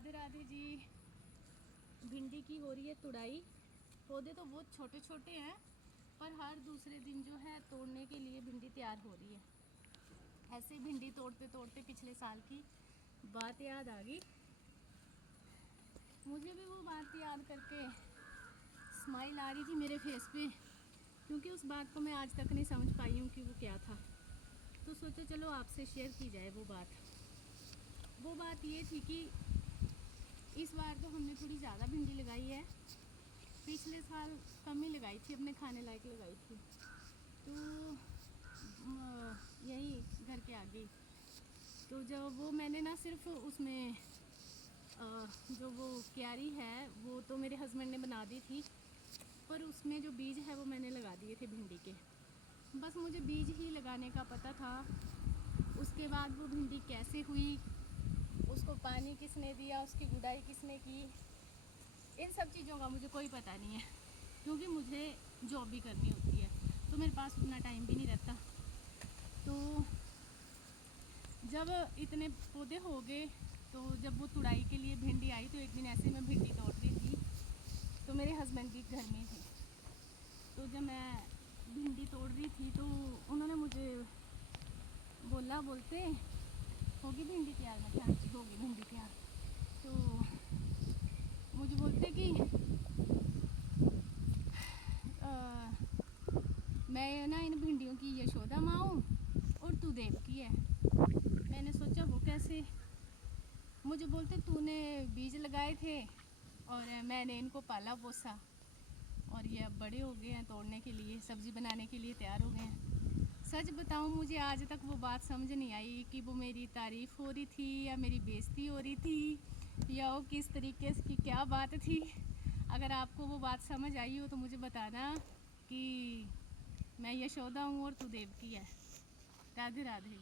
राधे राधे जी। भिंडी की हो रही है तुड़ाई। पौधे तो बहुत छोटे छोटे हैं, पर हर दूसरे दिन जो है तोड़ने के लिए भिंडी तैयार हो रही है। ऐसे भिंडी तोड़ते तोड़ते पिछले साल की बात याद आ गई। मुझे भी वो बात याद करके स्माइल आ रही थी मेरे फेस पे, क्योंकि उस बात को मैं आज तक नहीं समझ पाई हूँ कि वो क्या था। तो सोचो चलो आपसे शेयर की जाए वो बात। वो बात ये थी कि इस बार तो हमने थोड़ी ज़्यादा भिंडी लगाई है। पिछले साल कम ही लगाई थी, अपने खाने लायक लगाई थी। तो यही घर के आगे, तो जब वो मैंने ना सिर्फ उसमें जो वो क्यारी है वो तो मेरे हस्बैंड ने बना दी थी, पर उसमें जो बीज है वो मैंने लगा दिए थे भिंडी के। बस मुझे बीज ही लगाने का पता था। उसके बाद वो भिंडी कैसे हुई, उसको पानी किसने दिया, उसकी गुड़ाई किसने की, इन सब चीज़ों का मुझे कोई पता नहीं है, क्योंकि मुझे जॉब भी करनी होती है तो मेरे पास उतना टाइम भी नहीं रहता। तो जब इतने पौधे हो गए, तो जब वो तुड़ाई के लिए भिंडी आई, तो एक दिन ऐसे मैं भिंडी तोड़ रही थी, तो मेरे हस्बैंड भी घर में थे। तो जब मैं भिंडी तोड़ रही थी तो उन्होंने मुझे बोलते होगी भिंडी तैयार। मैं क्या जी होगी भिंडी तैयार। तो मुझे बोलते कि मैं ना इन भिंडियों की यशोदा माँ हूँ और तू देवकी है। मैंने सोचा वो कैसे। मुझे बोलते तूने बीज लगाए थे और मैंने इनको पाला पोसा, और ये अब बड़े हो गए हैं, तोड़ने के लिए सब्ज़ी बनाने के लिए तैयार हो गए हैं। सच बताऊं, मुझे आज तक वो बात समझ नहीं आई कि वो मेरी तारीफ़ हो रही थी या मेरी बेइज्जती हो रही थी, या वो किस तरीके की क्या बात थी। अगर आपको वो बात समझ आई हो तो मुझे बताना कि मैं यशोदा हूँ और तू देवकी है। राधे राधे।